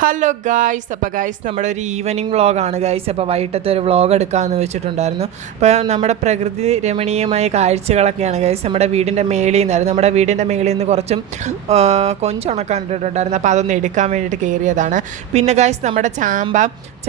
Hello guys. അപ്പോൾ guys നമ്മുടെ ഒരു ഈവനിങ് വ്ളോഗാണ് ഗായ്സ്. അപ്പോൾ വൈകിട്ടത്തെ ഒരു വ്ളോഗ് എടുക്കാമെന്ന് വെച്ചിട്ടുണ്ടായിരുന്നു. അപ്പോൾ നമ്മുടെ പ്രകൃതി രമണീയമായ കാഴ്ചകളൊക്കെയാണ് ഗായ്സ്. നമ്മുടെ വീടിൻ്റെ മേളിൽ നിന്നായിരുന്നു. നമ്മുടെ വീടിൻ്റെ മേളിൽ നിന്ന് കുറച്ചും കൊഞ്ചുണക്കാൻ ഇട്ടിട്ടുണ്ടായിരുന്നു. അപ്പോൾ അതൊന്ന് എടുക്കാൻ വേണ്ടിയിട്ട് കയറിയതാണ്. പിന്നെ ഗായ്സ് നമ്മുടെ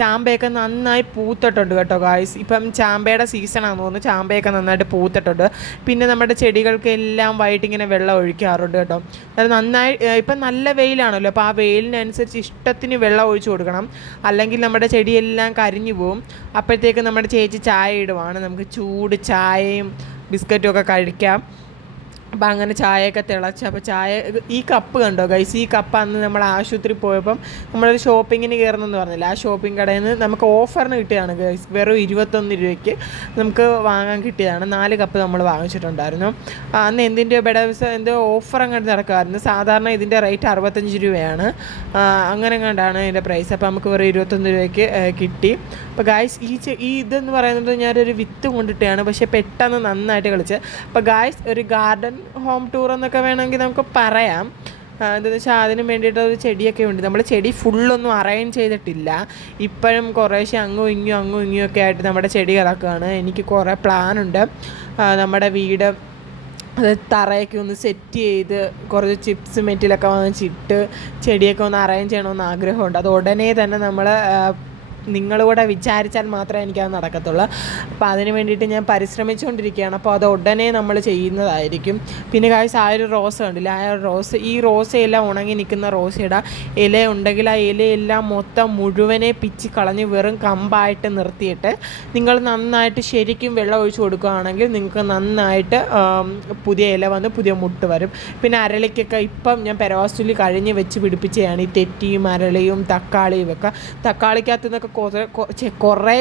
ചാമ്പയൊക്കെ നന്നായി പൂത്തിട്ടുണ്ട് കേട്ടോ ഗായ്സ്. ഇപ്പം ചാമ്പയുടെ സീസണാണെന്ന് തോന്നുന്നു. ചാമ്പയൊക്കെ നന്നായിട്ട് പൂത്തിട്ടുണ്ട്. പിന്നെ നമ്മുടെ ചെടികൾക്കെല്ലാം വൈകിട്ടിങ്ങനെ വെള്ളം ഒഴിക്കാറുണ്ട് കേട്ടോ. അത് നന്നായി ഇപ്പം നല്ല വെയിലാണല്ലോ. അപ്പോൾ ആ വെയിലിനനുസരിച്ച് ഇഷ്ടത്തിന് വെള്ളം ഒഴിച്ചു കൊടുക്കണം, അല്ലെങ്കിൽ നമ്മുടെ ചെടിയെല്ലാം കരിഞ്ഞു പോവും. അപ്പോഴത്തേക്ക് നമ്മുടെ ചേച്ചി ചായ ഇടുവാണ്. നമുക്ക് ചൂട് ചായയും ബിസ്ക്കറ്റും ഒക്കെ കഴിക്കാം. അപ്പം അങ്ങനെ ചായയൊക്കെ തിളച്ച്, അപ്പോൾ ചായ ഈ കപ്പ് കണ്ടോ ഗൈസ്, ഈ കപ്പ് അന്ന് നമ്മൾ ആശുപത്രി പോയപ്പം നമ്മളൊരു ഷോപ്പിങ്ങിന് കയറുന്നെന്ന് പറഞ്ഞില്ല, ആ ഷോപ്പിംഗ് കടയിൽ നിന്ന് നമുക്ക് ഓഫറിന് കിട്ടിയതാണ് ഗൈസ്. വെറും 21 രൂപയ്ക്ക് നമുക്ക് വാങ്ങാൻ കിട്ടിയതാണ്. 4 കപ്പ് നമ്മൾ വാങ്ങിച്ചിട്ടുണ്ടായിരുന്നു. അന്ന് എന്തിൻ്റെ എന്തോ ഓഫർ അങ്ങോട്ട് നടക്കുമായിരുന്നു. സാധാരണ ഇതിൻ്റെ റേറ്റ് 65 രൂപയാണ്. അങ്ങനെ കണ്ടാണ് ഇതിൻ്റെ പ്രൈസ്. അപ്പോൾ നമുക്ക് വെറും 21 രൂപയ്ക്ക് കിട്ടി. അപ്പോൾ ഗായ്സ് ഈ ഇതെന്ന് പറയുന്നത് ഞാനൊരു വിത്ത് കൊണ്ടിട്ടാണ്, പക്ഷേ പെട്ടെന്ന് നന്നായിട്ട് കളിച്ച്. അപ്പോൾ ഗായ്സ് ഒരു ഗാർഡൻ ഹോം ടൂർ എന്നൊക്കെ വേണമെങ്കിൽ നമുക്ക് പറയാം. എന്താണെന്ന് വെച്ചാൽ അതിന് വേണ്ടിയിട്ട് ഒരു ചെടിയൊക്കെ ഉണ്ട്. നമ്മൾ ചെടി ഫുള്ളൊന്നും അറേഞ്ച് ചെയ്തിട്ടില്ല. ഇപ്പോഴും കുറേശ്ശെ അങ്ങും ഇങ്ങും ഒക്കെ ആയിട്ട് നമ്മുടെ ചെടി കിടക്കുകയാണ്. എനിക്ക് കുറേ പ്ലാനുണ്ട്. നമ്മുടെ വീട് അത് തറയൊക്കെ ഒന്ന് സെറ്റ് ചെയ്ത് കുറച്ച് ചിപ്സ് മെറ്റിലൊക്കെ വാങ്ങിച്ചിട്ട് ചെടിയൊക്കെ ഒന്ന് അറേഞ്ച് ചെയ്യണമെന്ന് ആഗ്രഹമുണ്ട്. അത് ഉടനെ തന്നെ നമ്മൾ നിങ്ങളിവിടെ വിചാരിച്ചാൽ മാത്രമേ എനിക്കത് നടക്കത്തുള്ളൂ. അപ്പോൾ അതിന് വേണ്ടിയിട്ട് ഞാൻ പരിശ്രമിച്ചുകൊണ്ടിരിക്കുകയാണ്. അപ്പോൾ അത് ഉടനെ നമ്മൾ ചെയ്യുന്നതായിരിക്കും. പിന്നെ കാഴ്ച ആ ഒരു റോസ കണ്ടില്ല, ആ ഒരു ഈ റോസയെല്ലാം ഉണങ്ങി നിൽക്കുന്ന റോസയുടെ ഇല ഉണ്ടെങ്കിൽ ആ ഇലയെല്ലാം മൊത്തം മുഴുവനെ പിച്ചി കളഞ്ഞ് വെറും കമ്പായിട്ട് നിർത്തിയിട്ട് നിങ്ങൾ നന്നായിട്ട് ശരിക്കും വെള്ളം ഒഴിച്ച് കൊടുക്കുകയാണെങ്കിൽ നിങ്ങൾക്ക് നന്നായിട്ട് പുതിയ ഇല വന്ന് പുതിയ മുട്ട് വരും. പിന്നെ അരളിക്കൊക്കെ ഇപ്പം ഞാൻ പെരവാസ്തുലി കഴിഞ്ഞ് വെച്ച് പിടിപ്പിച്ചതാണ്. ഈ തെറ്റിയും അരളിയും തക്കാളിയും ഒക്കെ. തക്കാളിക്കകത്ത് നിന്നൊക്കെ കുറേ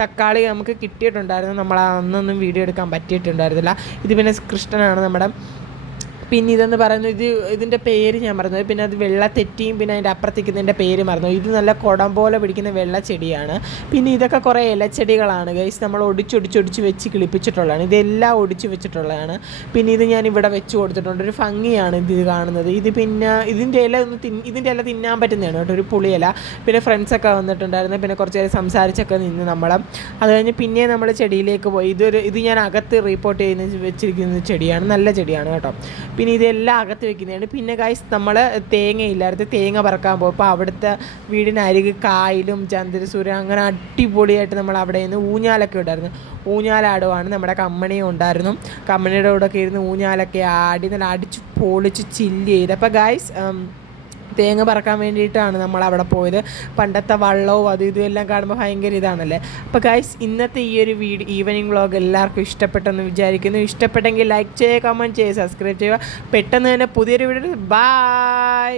തക്കാളി നമുക്ക് കിട്ടിയിട്ടുണ്ടായിരുന്നു. നമ്മൾ അന്നൊന്നും വീഡിയോ എടുക്കാൻ പറ്റിയിട്ടുണ്ടായിരുന്നില്ല. ഇത് പിന്നെ കൃഷ്ണനാണ് നമ്മുടെ. പിന്നെ ഇതെന്ന് പറയുന്നത് ഇതിൻ്റെ പേര് ഞാൻ മറന്നു. പിന്നെ അത് വെള്ള തെറ്റിയും പിന്നെ അതിൻ്റെ അപ്പുറത്തേക്കുന്നതിൻ്റെ പേര് മറന്നു. ഇത് നല്ല കുടം പോലെ പിടിക്കുന്ന വെള്ള ചെടിയാണ്. പിന്നെ ഇതൊക്കെ കുറേ ഇലച്ചെടികളാണ് ഗൈസ്. നമ്മൾ ഒടിച്ചൊടിച്ച് വെച്ച് കിളിപ്പിച്ചിട്ടുള്ളതാണ്. ഇതെല്ലാം ഒടിച്ച് വെച്ചിട്ടുള്ളതാണ്. പിന്നെ ഇത് ഞാൻ ഇവിടെ വെച്ച് കൊടുത്തിട്ടുണ്ട്. ഒരു ഭംഗിയാണ് ഇത് കാണുന്നത്. ഇത് പിന്നെ ഇതിൻ്റെ ഇല തിന്നാൻ പറ്റുന്നതാണ് കേട്ടോ, ഒരു പുളിയില. പിന്നെ ഫ്രണ്ട്സൊക്കെ വന്നിട്ടുണ്ടായിരുന്നു. പിന്നെ കുറച്ച് നേരം സംസാരിച്ചൊക്കെ നിന്ന് നമ്മൾ. അത് കഴിഞ്ഞ് പിന്നെ നമ്മൾ ചെടിയിലേക്ക് പോയി. ഇത് ഞാൻ അകത്ത് റീപ്പോർട്ട് ചെയ്യുന്ന വെച്ചിരിക്കുന്ന ചെടിയാണ്. നല്ല ചെടിയാണ് കേട്ടോ. പിന്നെ ഇതെല്ലാം അകത്ത് വെക്കുന്നതാണ്. പിന്നെ ഗൈസ് നമ്മൾ തേങ്ങയില്ലായിരുന്നു, തേങ്ങ പറക്കാൻ പോയപ്പോൾ അവിടുത്തെ വീടിനരികെ കായലും ചന്ദ്രസൂര്യൻ അങ്ങനെ അടിപൊളിയായിട്ട് നമ്മൾ അവിടെ നിന്ന് ഊഞ്ഞാലൊക്കെ ഉണ്ടായിരുന്നു. ഊഞ്ഞാലാടുവാണ്. നമ്മുടെ കമ്മണിയും ഉണ്ടായിരുന്നു. കമ്മണിയുടെ കൂടെ ഒക്കെ ഇരുന്ന് ഊഞ്ഞാലൊക്കെ ആടി നല്ല അടിച്ച് പൊളിച്ച് ചില്ല് ചെയ്ത്. അപ്പോൾ ഗൈസ് തേങ്ങ പറക്കാൻ വേണ്ടിയിട്ടാണ് നമ്മൾ അവിടെ പോയത്. പണ്ടത്തെ വള്ളവും ഇതും എല്ലാം കാണുമ്പോൾ ഭയങ്കര ഇതാണല്ലേ. അപ്പോൾ ഗൈസ് ഇന്നത്തെ ഈ ഒരു ഈവനിങ് വ്ളോഗ് എല്ലാവർക്കും ഇഷ്ടപ്പെട്ടെന്ന് വിചാരിക്കുന്നു. ഇഷ്ടപ്പെട്ടെങ്കിൽ ലൈക്ക് ചെയ്യുക, കമൻറ്റ് ചെയ്യുക, സബ്സ്ക്രൈബ് ചെയ്യുക. പെട്ടെന്ന് തന്നെ പുതിയൊരു വീഡിയോ. ബൈ.